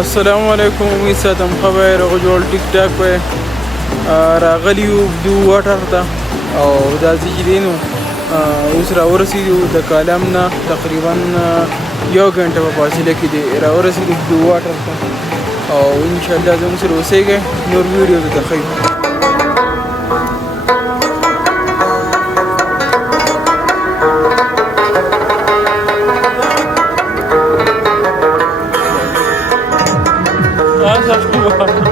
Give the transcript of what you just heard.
السلام علیکم امید ساتم خبر غوړ ټیک ټاک په راغلیو دو واټر ته او دا زیږدینو اوس راورسېدو د کالم نه تقریبا 1 غنټه په فاصله کې دی راورسېدو دو واټر ته او ان شاء الله زموږ سره اوسېږئ نور ویډیو ته ښیو Aa, saçma.